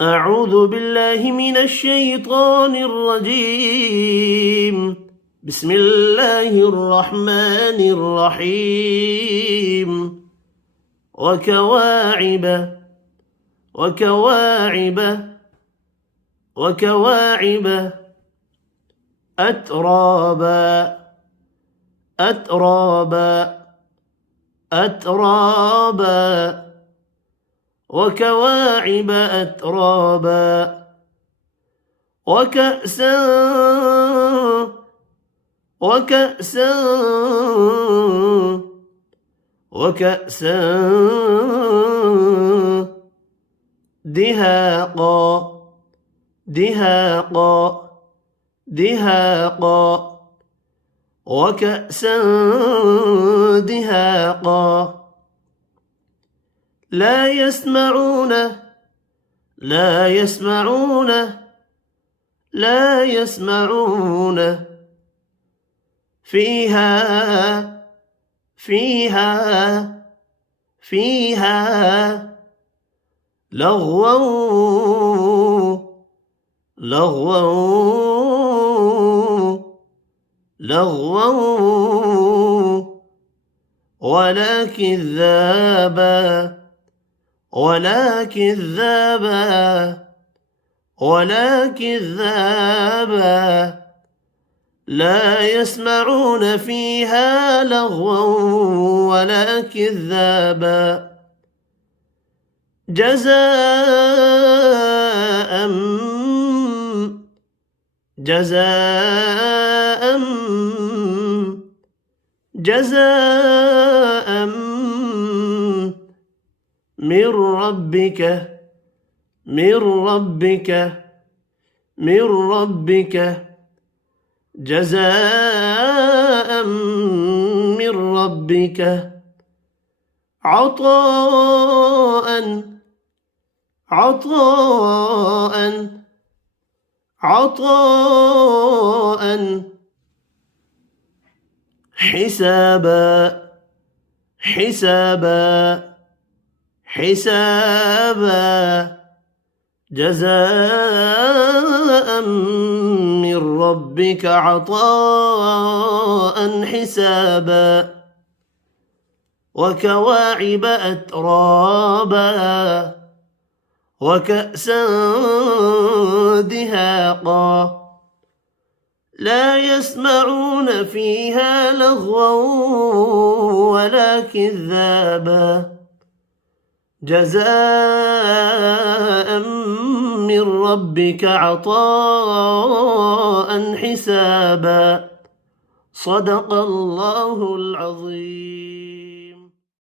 أعوذ بالله من الشيطان الرجيم. بسم الله الرحمن الرحيم. وكواعب وكواعب وكواعب أترابا أترابا أترابا وكواعب أترابا وكأسا وكأسا وكأسا دهاقا دهاقا دهاقا وكأسا دهاقا لا يسمعون لا يسمعون لا يسمعون فيها فيها فيها لغوا لغوا لغوا ولا كذابا ولا كذابا ولا كذابا لا يسمعون فيها لغوا ولا كذابا جزاء جزاء جزاء من ربك من ربك من ربك جزاء من ربك عطاء عطاء عطاء حسابا حسابا حسابا جزاء من ربك عطاء حسابا وكواعب أترابا وكأسا دهاقا لا يسمعون فيها لغوا ولا كذابا جزاء من ربك عطاء حسابا صدق الله العظيم.